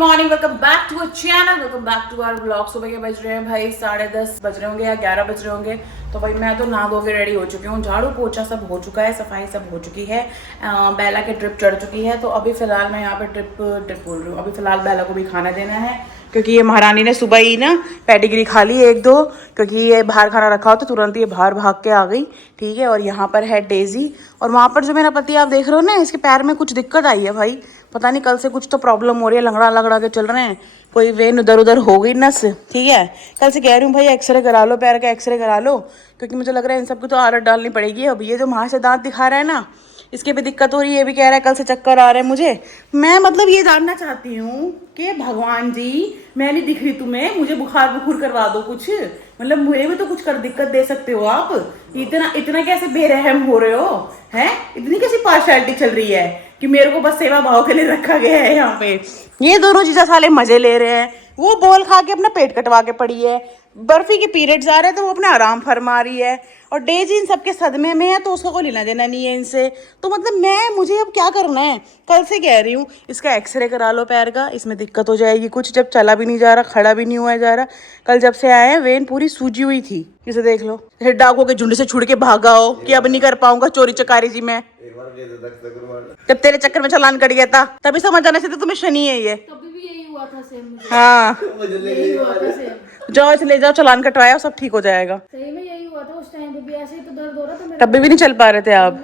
Morning, welcome back to our channel, welcome back to our blog. सुबह के बज रहे हैं भाई 10:30 बज रहे होंगे या 11 बज रहे होंगे। तो भाई मैं तो नहा धो के रेडी हो चुकी हूँ, झाड़ू पोछा सब हो चुका है, सफाई सब हो चुकी है, बेला के ट्रिप चढ़ चुकी है। तो अभी फिलहाल मैं यहाँ पे ट्रिप बोल रही हूँ, अभी फिलहाल बेला को भी खाना देना है क्योंकि ये महारानी ने सुबह ही ना पेडिग्री खा ली 1-2, क्योंकि ये बाहर खाना रखा हो तो तुरंत ये बाहर भाग के आ गई। ठीक है, और यहाँ पर है डेजी, और वहाँ पर जो मेरा पति आप देख रहे हो ना, इसके पैर में कुछ दिक्कत आई है भाई, पता नहीं कल से कुछ तो प्रॉब्लम हो रही है, लंगड़ा लंगड़ा के चल रहे हैं, कोई वेन उधर उधर हो गई नस। ठीक है, कल से कह रही हूँ भाई एक्सरे करा लो, पैर का एक्सरे करा लो, क्योंकि मुझे लग रहा है इन सबको तो आदत डालनी पड़ेगी। अब ये जो वहाँ से दांत दिखा रहा है ना, इसके भी दिक्कत हो रही है, ये भी कह रहा है कल से चक्कर आ रहे हैं मुझे। मैं मतलब ये जानना चाहती हूँ कि भगवान जी, मैं नहीं दिख रही तुम्हें, मुझे बुखार बुखूर करवा दो कुछ, मतलब मुझे भी तो कुछ कर दिक्कत दे सकते हो आप। इतना इतना कैसे बेरहम हो रहे हो, हैं? इतनी कैसी पार्शियलिटी चल रही है कि मेरे को बस सेवा भाव के लिए रखा गया है यहाँ पे। ये दोनों चीज़ें साले मजे ले रहे हैं, वो बोल खा के अपना पेट कटवा के पड़ी है, बर्फी के पीरियड्स आ रहे हैं तो वो अपना आराम फरमा रही है, और डेजी इन सबके सदमे में है तो उसका कोई लेना देना नहीं है इनसे। तो मतलब मुझे अब क्या करना है? कल से कह रही हूँ इसका एक्सरे करा लो पैर का, इसमें दिक्कत हो जाएगी कुछ, जब चला भी नहीं जा रहा, खड़ा भी नहीं हुआ जा रहा। कल जब से आए हैं वेन पूरी सूजी हुई थी, इसे देख लो, जैसे डाकुओं के झुंड से छुड़ के भागा हो कि अब नहीं कर पाऊंगा चोरी चकारी जी मैं। जब तेरे चक्कर में चालान कट गया था तभी समझ आने से तो तुम्हें शनि है ये। हुआ था सेम। हाँ, यही हुआ था सेम। जाओ ले जाओ, चालान कटवाया, सब ठीक हो जाएगा। सही में यही हुआ था, उस टाइम पे भी ऐसे ही तो दर्द हो रहा था मेरा। तब भी नहीं चल पा रहे थे आप,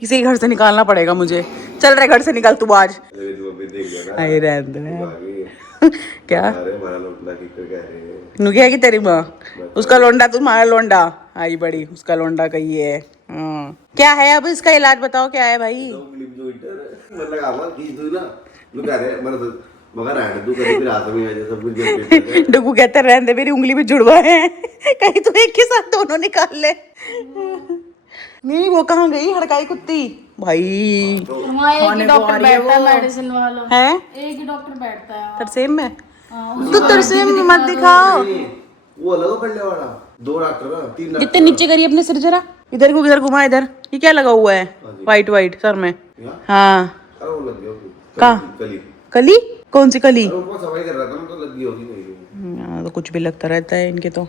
किसी के घर से निकालना पड़ेगा मुझे। चल रहे घर से निकल तू आज। आई रहन दे। क्या नुकिया की तेरी माँ, उसका लोंडा तुम्हारा लोंडा, आई बड़ी उसका लोंडा कही है। हाँ, क्या है अब इसका इलाज बताओ, क्या है भाई? डुगू कहते रहने दे, मेरी उंगली में जुड़वा है, कहीं तो एक के साथ दोनों निकाल ले। नहीं वो कहाँ गई हड़काई कुत्ती भाई? वहाँ एक ही डॉक्टर बैठता है मेडिसिन वाला, है एक ही डॉक्टर बैठता है तरसेम में। तो तरसेम मत दिखाओ, वो अलग पड़ने वाला 2 डॉक्टर ना 3 डॉक्टर। जितने नीचे करिए अपने सिर जरा, इधर को इधर घुमा, इधर ये क्या लगा हुआ है वाइट वाइट सर में? हाँ, अरे वो लग गया कहाँ? कली कली? कौन सी कली? वो सफाई कर रहा था ना, तो लग गई होगी नहीं। तो कुछ भी लगता रहता है इनके तो।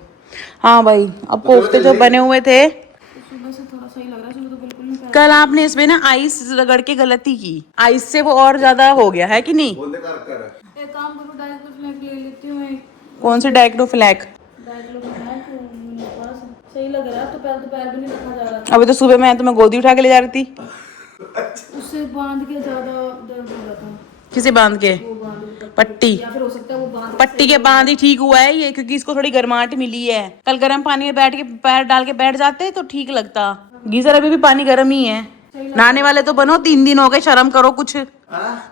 हाँ भाई, अब कोफ्ते जो बने हुए थे, सुबह से थोड़ा सही लग रहा है, सुबह तो बिल्कुल नहीं। कल आपने इसमें ना आइस रगड़ के गलती की, आइस से वो और ज्यादा हो गया है कि नहीं? एक काम करो, डाइक्लोफिनेक ले लेती हूँ मैं। कौन सी डाइक्लोफिलैक? डाइक्लोफिनेक मेरे पास सही लग रहा है, तो पैर भी नहीं रखा जा रहा। अभी तो सुबह मैं तुम्हें गोदी उठा के ले जा रही थी, उससे बांध के ज्यादा दर्द हो रहा था। किसे बांध के? वो बांध पट्टी, या फिर हो सकता है वो बांध पट्टी के बांध ही ठीक हुआ है ये, क्योंकि इसको थोड़ी गर्माहट मिली है। कल गर्म पानी में बैठ के पैर डाल के बैठ जाते तो ठीक लगता। गीजर अभी भी पानी गर्म ही है। नहाने वाले तो बनो, 3 दिन हो गए, शर्म करो कुछ।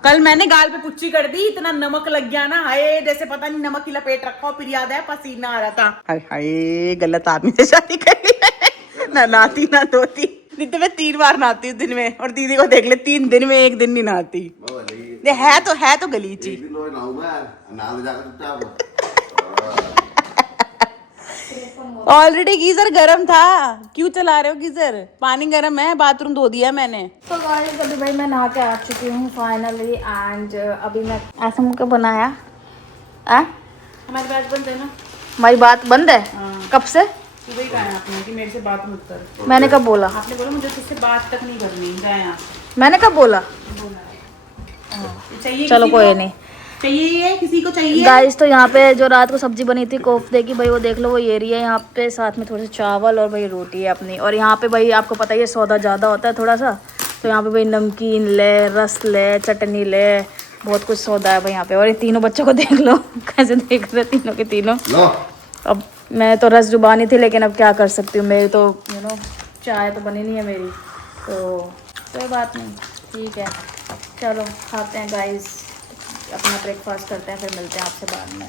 कल मैंने गाल पे पुच्ची कर दी, इतना नमक लग गया ना, हाय जैसे पता नहीं नमक की लपेट रखा हो, फिर याद है पसीना आ रहा था। हाय हाय, गलत आदमी से शादी कर ली। ना नहाती ना धोती, दिन तो मैं 3 बार नहाती हूँ दिन में, और दीदी को देख ले 3 दिन में 1 दिन नहीं नहाती। है तो गलीची। ऑलरेडी गीजर गर्म था, क्यों चला रहे हो गीजर? पानी गर्म है, बाथरूम धो दिया मैंने। तो गाइस अभी भाई मैं नहा के आ चुकी हूँ फाइनली, एंड अभी मैं ऐसा मुझे बनाया। हमारी बात बंद है ना? हमारी बात बंद है? कब से? सुबह ही कहा है आपने कि मेरे से बात मत कर। मैंने कब बोला? आपने बोला मुझे तुझसे बात तक नहीं करनी, जाए यहाँ से। मैंने कब बोला? चाहिए चलो कोई नहीं, चाहिए किसी को चाहिए। गाइस तो यहाँ पे जो रात को सब्जी बनी थी कोफ्ते की, भाई वो देख लो, वो ये रही है यहाँ पे, साथ में थोड़े से चावल और भाई रोटी है अपनी। और यहाँ पे भाई आपको पता ही है सौदा ज़्यादा होता है थोड़ा सा, तो यहाँ पे भाई नमकीन ले, रस ले, चटनी ले, बहुत कुछ सौदा है भाई यहाँ पे। और ये तीनों बच्चों को देख लो कैसे देख रहे तीनों के तीनों। अब मैं तो रस जुबानी थी, लेकिन अब क्या कर सकती हूँ, मेरी तो चाय तो बनी नहीं है मेरी, तो कोई बात नहीं, ठीक है। चलो खाते हैं गाइस, अपना ब्रेकफास्ट करते हैं, फिर मिलते हैं आपसे बाद में।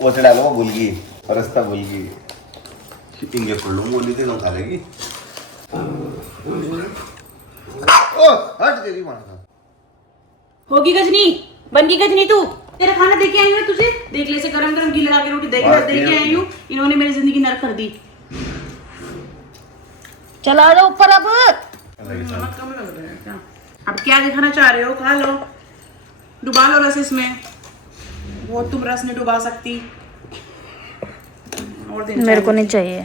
वो चढ़ा लो, भूल गई रास्ता, भूल गई शिपिंग खोल लूँ, बोली थी खा लेगी। ओ हट तेरी मां होगी गजनी, बन गई गजनी तू। तेरा खाना दे के आई हूँ तुझे, देख ले से गरम गरम घी लगा के रोटी दे के आई हूँ। इन्होंने मेरी जिंदगी नरक कर दी। चला जाओ ऊपर अब। नमक कम लग रहा है क्या? अब क्या दिखाना चाह रहे हो? खा लो, डुबा लो रस इसमें। वो तुम रस नहीं डुबा सकती। और दिन मेरे को नहीं चाहिए।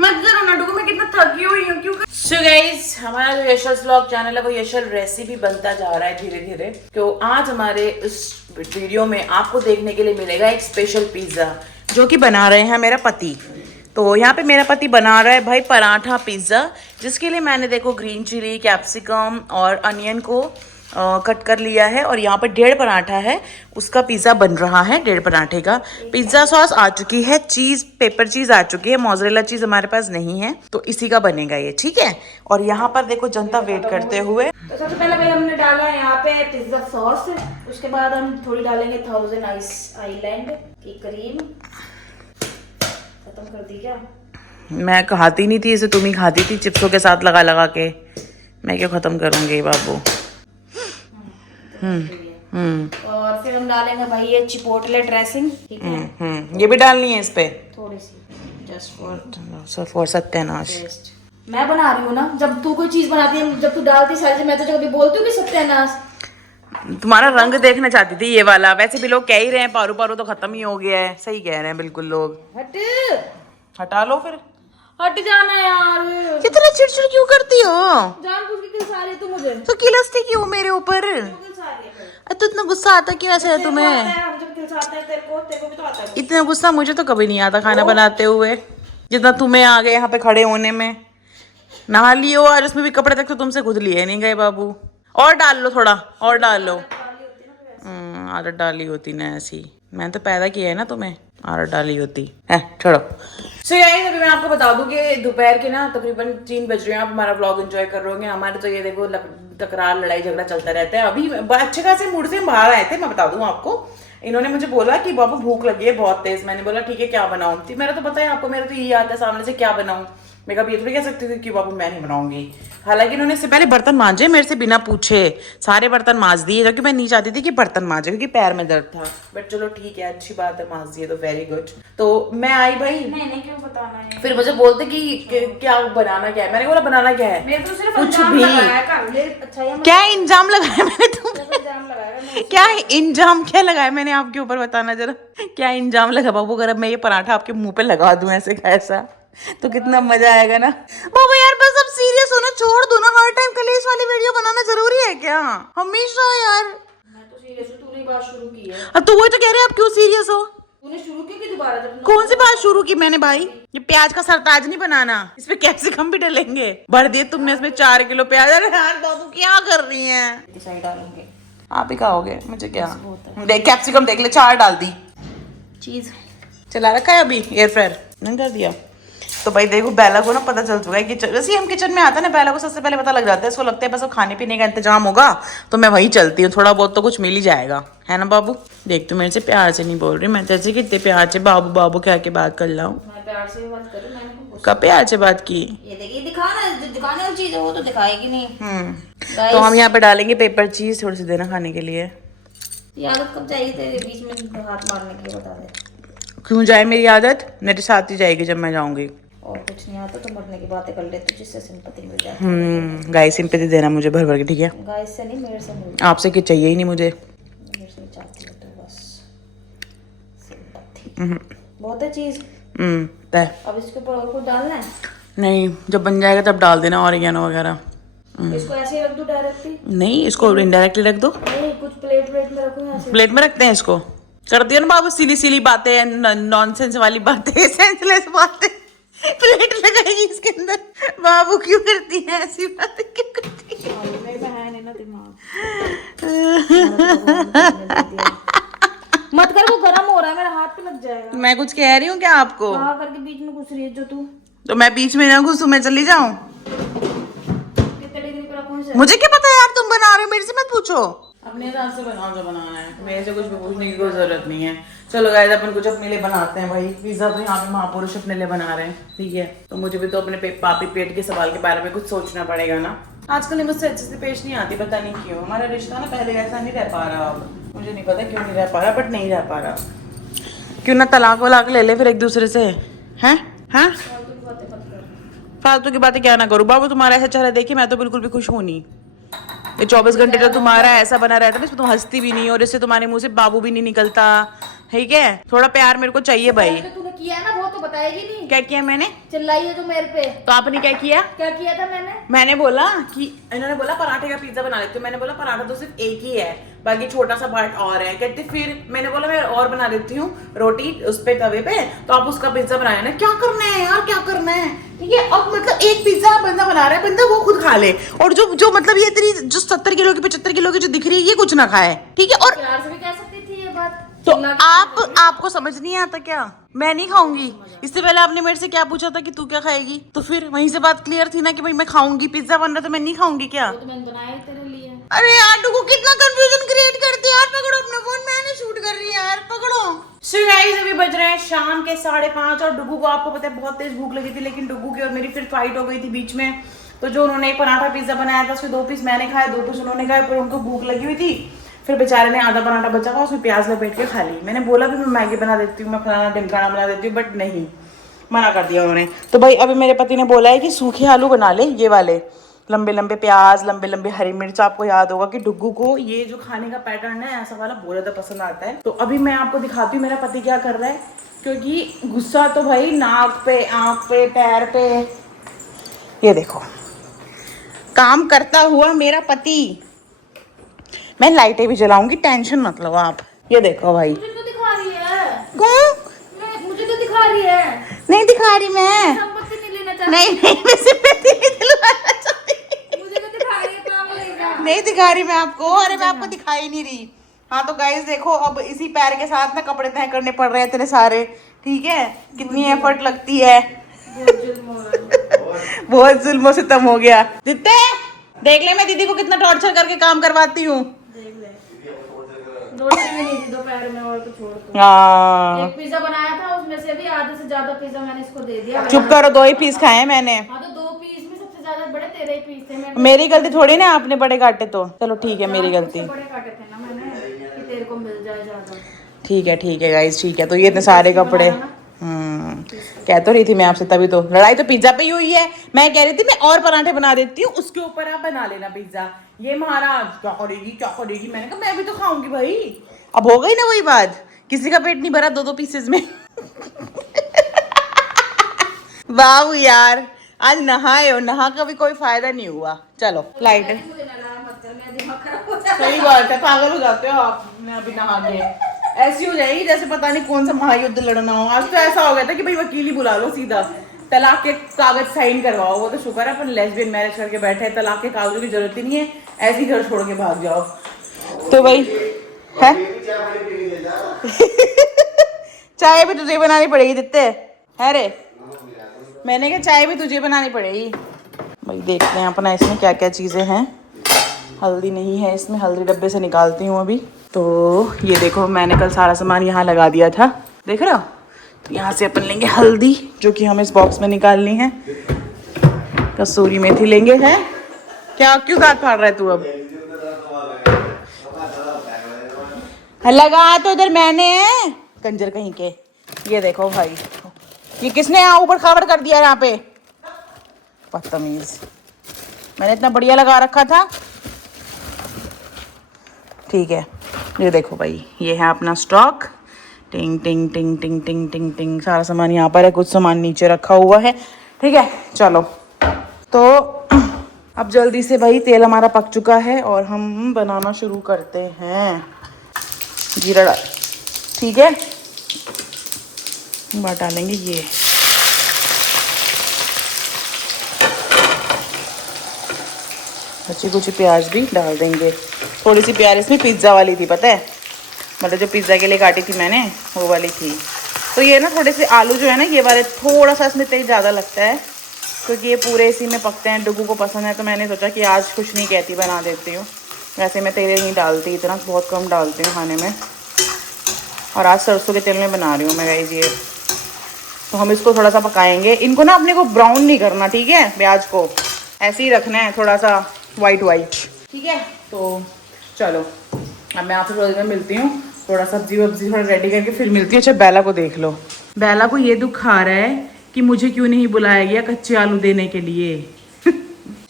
मत करो ना डुबो, मैं कितना थकी हुई हूँ। क्यों? सो गाइस, हमारा जो यशल व्लॉग चैनल है वो यशल रेसिपी बनता जा रहा है धीरे धीरे। तो आज हमारे इस वीडियो में आपको देखने के लिए मिलेगा एक स्पेशल पिज्जा जो कि बना रहे हैं मेरा पति। तो यहाँ पे मेरा पति बना रहा है भाई पराठा पिज्जा, जिसके लिए मैंने देखो ग्रीन चिली, कैप्सिकम और अनियन को कट कर लिया है। और यहाँ पर 1.5 पराठा है, उसका पिज़्ज़ा बन रहा है 1.5 पराठे का। पिज़्ज़ा सॉस आ चुकी है, चीज़ पेपर चीज़ आ चुकी है, मोज़रेला चीज़ हमारे पास नहीं है, तो इसी का बनेगा ये, ठीक है। और यहाँ पर देखो जनता वेट करते हुए। तो सबसे पहले भाई हमने डाला है यहाँ पे पिज्जा सॉस, उसके बाद हम थोड़ी डालेंगे 1000 आइलैंड की क्रीम। खत्म कर दी क्या? मैं खाती नहीं थी इसे, तुम ही खाती थी चिप्सों के साथ लगा लगा के। मैं क्यों खत्म करूंगी बाबू। और फिर हम डालेंगे भाई ये चिपोटले ड्रेसिंग, ठीक है। ये भी डालनी है इस पे थोड़ी सी, जस्ट फॉर सत्यानाश। टेस्ट। मैं बना रही हूँ ना, जब तू कोई चीज बनाती है, जब तू डालती सारी चीज, मैं तो कभी बोलती हूँ कि सत्यानाश। तुम्हारा रंग देखना चाहती थी ये वाला। वैसे भी लोग कह ही रहे हैं पारू पारू तो खत्म ही हो गया है। सही कह रहे हैं बिल्कुल लोग। हट हटा लो फिर। हट जाना यार, कितना चिड़चिड़ क्यों करती हो? जानबूझ के किल सारे तू मुझे तो किलसती क्यों मेरे ऊपर? किल सारे तो इतना गुस्सा आता क्यों ऐसे है तुम्हें? हम जब किल साते हैं तेरे को भी तो आता है। इतना गुस्सा मुझे तो कभी नहीं आता खाना बनाते हुए, जितना तुम्हें आ गए यहाँ पे खड़े होने में। नहा लियो और उसमें भी कपड़े तक तो तुमसे खुद लिए नहीं गए बाबू। और डाल लो थोड़ा, और डाल लो। आदत डाली होती ना ऐसी। मैंने तो पैदा किया है ना तुम्हें, आदत डाली होती है। छोड़ो। सो यही अभी मैं आपको बता दूं कि दोपहर के ना तकरीबन 3 बज रहे हैं। आप हमारा व्लॉग एंजॉय कर रहे होंगे। हमारे तो ये देखो तकरार लड़ाई झगड़ा चलता रहता है। अभी अच्छे खासे मूड से हम बाहर आए थे, मैं बता दूं आपको। इन्होंने मुझे बोला कि बाबू भूख लगी है बहुत तेज। मैंने बोला ठीक है क्या बनाऊं? तो मेरा तो पता है आपको, मेरा तो यही आता है सामने से क्या बनाऊं। मैं कभी ये थोड़ी कह सकती थी कि बाबू मैं नहीं बनाऊंगी। हालांकि इन्होंने इससे पहले बर्तन मांजे मेरे से बिना पूछे, सारे बर्तन मांज दिए, क्योंकि मैं नहीं चाहती थी कि बर्तन मांजे क्योंकि पैर में दर्द था। बट चलो ठीक है, अच्छी बात है, मांज दिए तो वेरी गुड। तो मैं आई भाई, मैंने क्यों बताना है? फिर मुझे बोलते कि क्या बनाना क्या है। मैंने बोला बनाना क्या है? मेरे तो सिर्फ कुछ अंजाम भी। लगाया कर ले। अच्छा ये क्या इंजाम लगाया मैंने तुम? अंजाम लगाया क्या इंजाम क्या लगाया मैंने आपके ऊपर? बताना जरा, क्या इंजाम लगा बाबू? अगर अब मैं ये पराठा आपके मुंह पे लगा दूं ऐसे का ऐसा, तो कितना मजा आएगा ना बाबू। यार बस अब सीरियस होना छोड़ दो ना। हर टाइम कलेश वाली वीडियो बनाना जरूरी है क्या हमेशा यार? मैं तो सीरियस हूं, तूने बात शुरू की है। अब तो वही तो कह रहे हैं, आप क्यों सीरियस हो? तूने शुरू की कि दोबारा? जब कौन सी बात शुरू की मैंने भाई? ये प्याज का सरताज नहीं बनाना, इसमें कैप्सिकम भी डलेंगे। भर दिए तुमने इसमें 4 किलो प्याज। अरे यार बाबू क्या कर रही हैं? साइड डालेंगे, आप ही खाओगे, मुझे क्या? देख कैप्सिकम देख ले, 4 डाल दी। चीज चला रखा है अभी एयर फ्रायर नहीं कर दिया। तो भाई देखो बेला को ना पता चल चुका है किचन, जैसे हम किचन में आता है ना बेला को सबसे पहले पता लग जाता है। इसको लगता है बस अब खाने पीने का इंतजाम होगा तो मैं वहीं चलती हूँ, थोड़ा बहुत तो कुछ मिल ही जाएगा, है ना बाबू? देख तू मेरे से प्यार से नहीं बोल रही, मैं जैसे कितने प्यार से बाबू बाबू कह के बात कर रहा हूँ। मैं प्यार से बात कर रही हूं, मैंने कब प्यार से बात की? ये देखिए दिखाना, जो दिखाने वाली चीज है वो तो दिखाएगी नहीं। तो हम यहाँ पे डालेंगे पेपर चीज, थोड़ी सी देना खाने के लिए। ये आदत कब जाएगी तेरे बीच में हाथ मारने की, बता दे। क्यों जाए मेरी आदत? मेरे साथ ही जाएगी जब मैं जाऊंगी। और कुछ नहीं आता तो मरने की बातें कर ले, तुझसे सिंपैथी मिल जाती। गाइस सिंपैथी देना मुझे भर भर के, ठीक है? गाइस से नहीं, मेरे से मिल, आपसे क्या चाहिए ही नहीं मुझे। मेरे से चाहती है तो बस सिंपैथी। बहुत है चीज। तय अब इसके ऊपर और कुछ डालना है? नहीं, जब बन जाएगा तब डाल देना ऑरिगेनो वगैरह। इसको ऐसे ही रख दो डायरेक्टली? नहीं, इसको इनडायरेक्टली रख दो। नहीं, कुछ प्लेट वेट में रखो ऐसे। प्लेट में रखते हैं इसको। कर दिया ना बाबू, सिली सिली बातें, नॉनसेंस वाली बातें, सेंसलेस बातें। प्लेट लगाएगी इसके अंदर। बाबू क्यों करती है ऐसी बातें, क्यों करती है? मेरे में है नहीं ना दिमाग। मत कर, वो गरम हो रहा है, मेरा हाथ पे लग जाएगा। मैं कुछ कह रही हूँ क्या आपको? कहाँ करके बीच में घुस रही है जो तू? तो मैं बीच में ना घुसूं, मैं चली जाऊं? कितने डिग्री पे रखूं इसे? मुझे क्या पता यार, तुम बना रहे हो, मेरे से मत पूछो। अपने हिसाब से बनाओ जो बनाना है, मेरे से कुछ भी पूछने की कोई जरूरत नहीं है। चलो गाइस अपन कुछ अपने लिए बनाते हैं भाई। पिज्जा तो यहाँ पे महापुरुष अपने लिए बना रहे हैं, ठीक है? तो मुझे भी तो अपने पापी पेट के सवाल के बारे में कुछ सोचना पड़ेगा ना। आजकल मुझसे अच्छे से पेश नहीं आती, पता नहीं क्यों। हमारा रिश्ता ना पहले ऐसा नहीं रह पा रहा अब। मुझे नहीं पता क्यों नहीं रह पा रहा, बट नहीं रह पा रहा। क्यों ना तलाक वलाक ले ले फिर एक दूसरे से, हैं? हाँ फालतू की बातें क्या ना करूँ बाबू, तुम्हारा ऐसा चेहरा देखिए मैं तो बिल्कुल भी खुश हूँ नहीं। ये 24 घंटे तो तुम्हारा ऐसा बना रहता है ना, इसमें तुम हंसती भी नहीं और इससे तुम्हारे मुंह से बाबू भी नहीं निकलता। ठीक है, थोड़ा प्यार मेरे को चाहिए भाई। जो तूने किया ना वो तो बताएगी नहीं। क्या किया मैंने? चिल्लाई है जो मेरे पे। तो आपने क्या किया? क्या किया था मैंने? मैंने बोला कि इन्होंने बोला पराठे का पिज्जा बना लेती हूँ, मैंने बोला पराठा तो सिर्फ एक ही है, बाकी छोटा सा पार्ट और है। कहते फिर मैंने बोला मैं और बना देती हूँ रोटी उस पे तवे पे, तो आप उसका पिज्जा बनाए ना। क्या करना है यार, क्या करना है? ठीक है, अब मतलब एक पिज्जा बंदा बना रहा है, बंदा वो खुद खा ले, और जो जो मतलब ये तेरी जो 70 किलो की 75 किलो की जो दिख रही है ये कुछ ना खाए। ठीक है, और प्यार से भी कह सकती थी ये बात। तो आपको समझ नहीं आता क्या? मैं नहीं खाऊंगी। इससे पहले आपने मेरे से क्या पूछा था कि तू क्या खाएगी, तो फिर वहीं से बात क्लियर थी ना कि भाई मैं खाऊंगी। पिज्जा बन रहा तो मैं नहीं खाऊंगी क्या? तो मैंने बनाया ही तेरे लिए। अरे यार डुगू कितना कंफ्यूजन क्रिएट करती है यार। पकड़ो अपना फोन, मैंने शूट कर रही है यार, पकड़ो। सो गाइस अभी बज रहे हैं शाम के 5:30 और डुगू को आपको पता है बहुत तेज भूख लगी थी, लेकिन डुगू की और मेरी फिर फाइट हो गई थी बीच में। तो जो उन्होंने एक पराठा पिज्जा बनाया था उसके 2 पीस मैंने खाए, 2 पीस उन्होंने खाए, पर उनको भूख लगी हुई थी। फिर बेचारे ने आधा पराठा बचा हुआ उसमें प्याज लपेट के खा ली। मैंने बोला भी मैं मैगी बना देती हूँ, मैं फलाना ढिमकाना बना देती हूँ, बट नहीं, मना कर दिया उन्होंने। तो भाई अभी मेरे पति ने बोला है कि सूखे आलू बना ले, ये वाले लंबे लंबे प्याज, लंबे लंबे हरी मिर्च। आपको याद होगा कि डुग्गू को ये जो खाने का पैटर्न है ऐसा वाला बहुत ज्यादा पसंद आता है। तो अभी मैं आपको दिखाती हूँ मेरा पति क्या कर रहा है, क्योंकि गुस्सा तो भाई नाक पे, आँख पे, पैर पे। ये देखो काम करता हुआ मेरा पति। मैं लाइटें भी जलाऊंगी, टेंशन मत लो आप। ये देखो भाई। मुझे तो दिखा रही है। कौन? मुझे तो दिखा रही है। नहीं दिखा रही मैं। संपत्ति नहीं लेना चाहती। नहीं मैं सिर्फ दिलवाना चाहती। मुझे तो दिखा रही है, पागल है क्या? नहीं दिखा रही मैं आपको। अरे मैं आपको दिखाई नहीं रही। हाँ तो गाइस देखो, अब इसी पैर के साथ ना कपड़े तय करने पड़ रहे हैं इतने सारे। ठीक है, कितनी एफर्ट लगती है। बहुत जुल्मों से तम हो गया। दित्ते देख ले मैं दीदी को कितना टॉर्चर करके काम करवाती हूँ। रोटी भी नहीं थी दोपहर में, और तो छोड़ दो। हाँ एक पिज्जा बनाया था, उसमें से भी आधे से ज्यादा पिज्जा मैंने इसको दे दिया। चुप करो, 2 ही पीस खाए हैं मैंने। हाँ तो 2 पीस में सबसे ज्यादा बड़े तेरे ही पीस थे। मेरी गलती थोड़ी ना, आपने बड़े काटे तो चलो ठीक है, मेरी गलती। बड़े काटे थे ना मैंने कि तेरे को मिल जाए ज्यादा। ठीक है गाइस, ठीक है। तो ये इतने सारे कपड़े कह तो रही थी मैं आपसे, तभी तो लड़ाई तो पिज्जा पे ही हुई है। मैं कह रही थी मैं और पराठे बना देती हूँ, उसके ऊपर आप बना लेना पिज्जा। ये महाराज क्या करेगी क्या करेगी, मैंने कहा मैं भी तो खाऊंगी भाई। अब हो गई ना वही बात, किसी का पेट नहीं भरा 2 पीसेस में। वाह यार, आज नहाए हो, नहा का भी कोई फायदा नहीं हुआ। चलो लाइट सही बात है, पागल हो जाते हो आप। मैं अभी नहा के ऐसी हो जाएगी जैसे पता नहीं कौन सा महायुद्ध लड़ना हो। आज तो ऐसा हो गया था कि भाई वकील ही बुला लो, सीधा तलाक के कागज साइन करवाओ। वो तो शुक्र है अपन लेस्बियन मैरिज करके बैठे हैं, तलाक के कागजों की जरूरत ही नहीं है, ऐसे ही घर छोड़ के भाग जाओ। तो भाई है चाय भी तुझे बनानी पड़ेगी दित्ते है रे। मैंने कहा चाय भी तुझे बनानी पड़ेगी। भाई देखते हैं अपना इसमें क्या क्या चीज़ें हैं। हल्दी नहीं है इसमें, हल्दी डब्बे से निकालती हूँ अभी। तो ये देखो मैंने कल सारा सामान यहाँ लगा दिया था, देख रहे हो। तो यहाँ से अपन लेंगे हल्दी, जो कि हमें इस बॉक्स में निकालनी है। कसूरी मेथी लेंगे, है क्या? क्यों दांत फाड़ रहा है तू? अब लगा तो इधर मैंने, कंजर कहीं के। ये देखो भाई, ये किसने यहाँ ऊपर खावड़ कर दिया यहाँ पे, बदतमीज। मैंने इतना बढ़िया लगा रखा था। ठीक है, ये देखो भाई, ये है अपना स्टॉक। टिंग टिंग टिंग टिंग टिंग टिंग टिंग, सारा सामान यहाँ पर है, कुछ सामान नीचे रखा हुआ है। ठीक है चलो, तो अब जल्दी से भाई तेल हमारा पक चुका है और हम बनाना शुरू करते हैं। जीरा डाल, ठीक है, बात डालेंगे ये। कच्ची कुची प्याज भी डाल देंगे। थोड़ी सी प्याज इसमें पिज़्ज़ा वाली थी, पता है, मतलब जो पिज़्ज़ा के लिए काटी थी मैंने वो वाली थी। तो ये ना थोड़े से आलू जो है ना ये वाले, थोड़ा सा इसमें तेल ज़्यादा लगता है क्योंकि ये पूरे इसी में पकते हैं। डुगू को पसंद है तो मैंने सोचा कि आज कुछ नहीं कहती, बना देती हूँ। वैसे मैं तेल नहीं डालती इतना, बहुत कम डालती हूँ खाने में, और आज सरसों के तेल में बना रही हूँ मैं गाइस ये। तो हम इसको थोड़ा सा पकाएंगे। इनको ना अपने को ब्राउन नहीं करना, ठीक है, प्याज को ऐसे ही रखना है, थोड़ा सा वाइट वाइट, ठीक है। तो चलो अब मैं आपसे थोड़ी देर में मिलती हूँ, थोड़ा सब्जी वब्जी थोड़ा रेडी करके फिर मिलती हूँ। अच्छा बेला को देख लो, बेला को ये दुख आ रहा है कि मुझे क्यों नहीं बुलाया गया कच्चे आलू देने के लिए।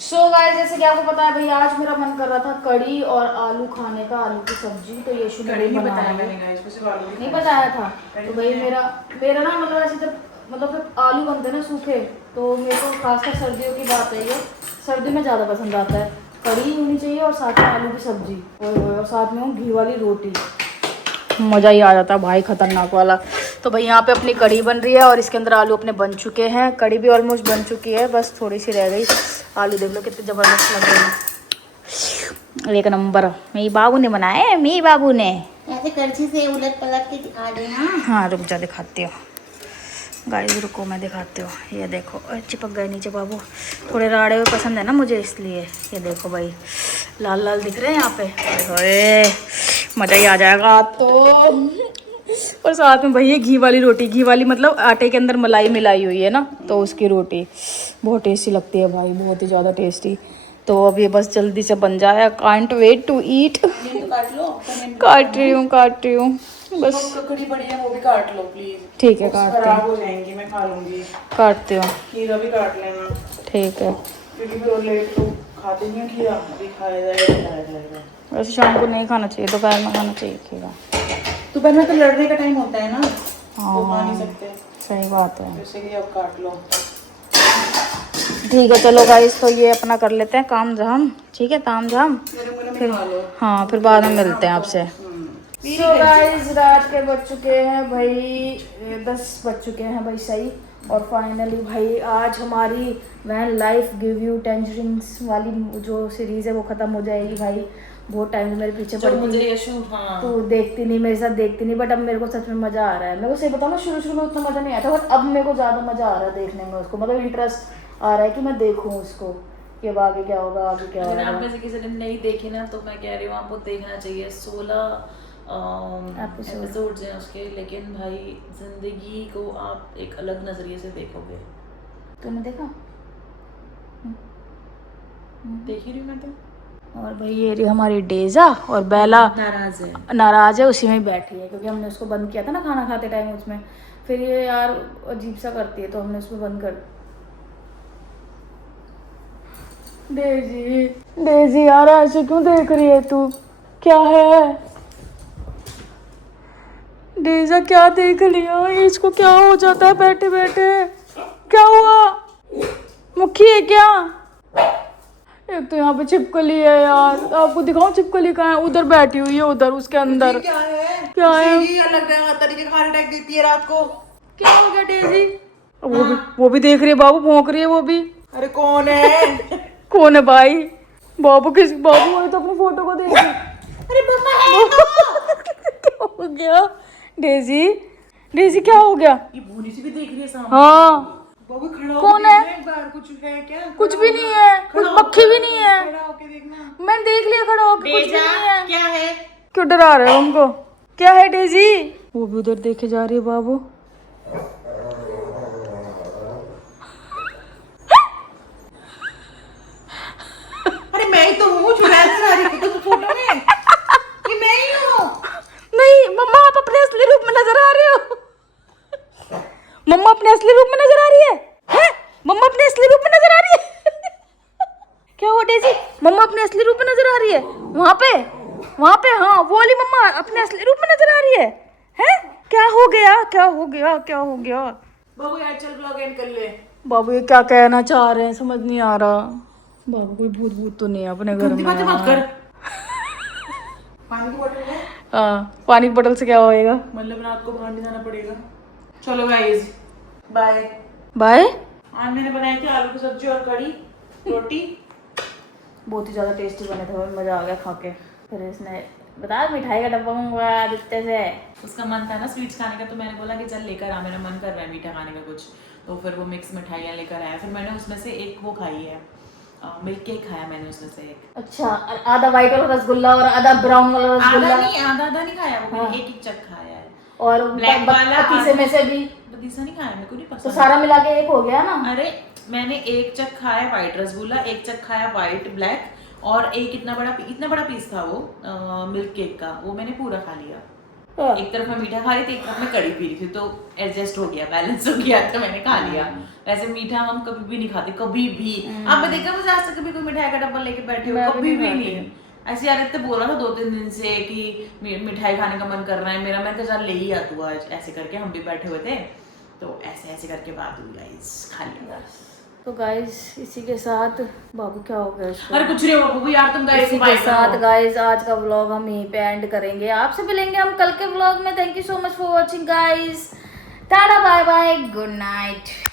सो गाइस, जैसे कि आपको पता है भाई, आज मेरा मन कर रहा था कड़ी और आलू खाने का, आलू की सब्जी। तो यशु ने कड़ी नहीं बनाया बताया है। मैंने गाइस को, सिर्फ आलू नहीं बताया था। तो भाई मेरा ना मतलब ऐसे जब मतलब आलू बनते हैं ना सूखे, तो मेरे को खासकर सर्दियों की बात है ये, सर्दी में ज़्यादा पसंद आता है। कड़ी होनी चाहिए और साथ में आलू की सब्जी और साथ में घी वाली रोटी, मज़ा ही आ जाता है भाई, खतरनाक वाला। तो भाई यहाँ पे अपनी कड़ी बन रही है और इसके अंदर आलू अपने बन चुके हैं। कड़ी भी ऑलमोस्ट बन चुकी है, बस थोड़ी सी रह गई। आलू देख लो कितने ज़बरदस्त लग रहे हैं, एक नंबर। मेरी बाबू ने बनाए, मेरी बाबू ने। ऐसे करछी से उलट पलट के दिखा देना। हाँ रुक जा, दिखाती हूँ गाइस, रुको मैं दिखाती हूँ। ये देखो, चिपक गए नीचे बाबू, थोड़े राड़े हुए पसंद है ना मुझे, इसलिए। ये देखो भाई, लाल लाल दिख रहे हैं यहाँ पे। ओए मज़ा ही आ जाएगा तो। और साथ में भाई ये घी वाली रोटी, घी वाली मतलब आटे के अंदर मलाई मिलाई हुई है ना, तो उसकी रोटी बहुत टेस्टी लगती है भाई, बहुत ही ज़्यादा टेस्टी। तो अब ये बस जल्दी से बन जाए, कांट वेट टू ईट। काट लो, काट रही हूँ बस। ककड़ी पड़ी है वो भी काट लो प्लीज। ठीक है, काटते खराब हैं, हो जाएंगी, मैं खा लूंगी। काटती हूँ। खीरा भी काट लेना, ठीक है। क्योंकि फिर लेट तो खाते नहीं है खीरा, अभी खाया जाएगा। वैसे शाम को नहीं खाना चाहिए, दोपहर में खाना चाहिए खीरा। दोपहर में तो लड़ने का टाइम होता है ना, हाँ वो खा नहीं सकते, सही बात है। तो इसीलिए अब काट लो। ठीक है चलो गाइस, तो ये अपना कर लेते हैं काम झाम, ठीक है, ताम झाम। फिर खा लो। हाँ फिर बाद में मिलते हैं आपसे। सो गाइस, रात के बज चुके हैं भाई 10 बज चुके हैं भाई, सही। और फाइनली भाई आज हमारी व्हेन लाइफ गिव यू टेंजरिंग्स वाली जो सीरीज़ है वो ख़त्म हो जाएगी भाई। बहुत टाइम से मेरे पीछे पड़ी थी, तो देखती नहीं, मेरे साथ देखती नहीं, बट अब मेरे को सच में मज़ा आ रहा है। मेरे को सही बताऊँ ना, शुरू में उतना मज़ा नहीं आया था, बट अब मेरे को ज़्यादा मज़ा आ रहा है देखने में उसको, मतलब इंटरेस्ट आ रहा है कि मैं देखूँ उसको, कि अब आगे क्या होगा, आगे क्या अगर होगा। आप में से किसी ने नहीं देखी ना, तो मैं कह रही हूँ आपको देखना चाहिए। 16 एपिसोड्स हैं उसके, लेकिन भाई जिंदगी को आप एक अलग नजरिए से देखोगे। तुमने देखा? देख ही रही हूँ मैं तो। और भाई ये रही हमारी डेजा, और बेला नाराज है, उसी में ही बैठी है, क्योंकि हमने उसको बंद किया था ना खाना खाते टाइम उसमें। फिर ये यार अजीब सा करती है, तो हमने उसमें बंद कर। डेजी यार ऐसे क्यों देख रही है तू? क्या है डेजा, क्या देख लिया? इसको क्या हो जाता है बैठे बैठे? क्या हुआ? मुखी है क्या? एक तो यहाँ पे छिपकली है यार, आपको दिखाऊं छिपकली कहाँ है? उधर बैठी हुई है, उधर उसके अंदर। क्या है? क्या है? ये अलग तरीके का हार्ट अटैक देती है रात को। क्या हो गया डेजी? वो भी देख रही है बाबू, भौंक रही है वो भी। अरे कौन है? कौन है भाई? बाबू वही तो अपनी फोटो को देख रही। अरे पापा है क्या हो गया डेजी क्या हो गया? ये भूरी सी भी देख रही है सामने। हाँ बाबू खड़ा होके कौन है? देखना एक बार, कुछ है क्या? कुछ भी नहीं है, कुछ मक्खी भी नहीं है। खड़ा होके देखना। मैंने देख लिया खड़ा होकर, कुछ भी नहीं है। क्या है? क्यों डरा रहे हो हमको? क्या है डेजी? वो भी उधर देखे जा रही है बाबू। अरे मैं ही तो हूँ, चुड़ैल नजर आ रही है तो फोटो में। ये मैं ही हूँ। नहीं मम्मा, आप अपने असली रूप में नजर आ रहे हो। मम्मा अपने असली रूप में नजर आ रही है? हैं? मम्मा अपने असली रूप में नजर आ रही है? क्या हुआ डेजी? मम्मा अपने असली रूप में नजर आ रही है? वहाँ पे हाँ, वो वाली मम्मा अपने असली रूप में नजर आ रही है? हैं? क्या हो गया? बाबू यार चल ब्लॉग एंड कर ले। बाबू ये क्या कहना चाह रहे हैं, समझ नहीं आ रहा। बाबू कोई भूत तो नहीं है अपने घर में? बातें मत कर। पानी की बोतल है? हाँ, पानी की बोतल से क्या होएगा? मतलब रात को बाहर नहीं जाना पड़ेगा। चलो गाइस, बाय। आज मैंने बनाई थी आलू की सब्जी और कड़ी रोटी। बहुत ही ज़्यादा टेस्टी बने थे और मज़ा आ गया खा के। फिर इसने बताया मिठाई का डब्बा मंगवाया आदित्य से। उसका मन था ना स्वीट्स खाने का, तो मैंने बोला कि चल लेकर आ, मेरा मन कर रहा है मीठा खाने का कुछ। तो फिर वो मिक्स मिठाइयाँ लेकर आया। फिर मैंने उसमें से एक वो खाई है, मिल्क केक खाया मैंने उसमें से एक। अच्छा, आधा व्हाइट वाला रसगुल्ला और आधा ब्राउन वाला रसगुल्ला। आधा नहीं खाया वो, मैंने एक चक खाया है। और ब्लैक वाला पतीसे में से भी बतीसा नहीं खाया, मेरे को नहीं तो पसंद। सारा मिला के एक हो गया ना। अरे मैंने एक चक खाया व्हाइट रसगुल्ला, एक चक खाया व्हाइट ब्लैक, और एक इतना बड़ा पीस था वो मिल्क केक का, वो मैंने पूरा खा लिया। एक तरफ मैं मीठा खा रही थी, एक तरफ मैं कड़ी पी रही थी, तो एडजस्ट हो गया, बैलेंस हो गया, तो मैंने खा लिया। वैसे मीठा हम कभी भी नहीं खाते, कभी भी। आपने देखा मुझे आज तक कभी कोई मिठाई का डब्बा लेके बैठे हो? कभी भी नहीं। ऐसे आदित्य बोल रहा था 2-3 दिन से कि मिठाई खाने का मन कर रहा है मेरा, मैं तो ले ही आ तू आज, ऐसे करके हम भी बैठे हुए थे, तो ऐसे ऐसे करके बात हुई गाइस, खा लिया। तो गाइस इसी के साथ बाबू क्या हो गया उसको? अरे कुछ नहीं हुआ बाबू यार, तुम गाइस इसी के साथ गाइस आज का व्लॉग हम यहीं पे एंड करेंगे। आपसे मिलेंगे हम कल के व्लॉग में। Thank you so much for watching guys. Tata bye bye, good night.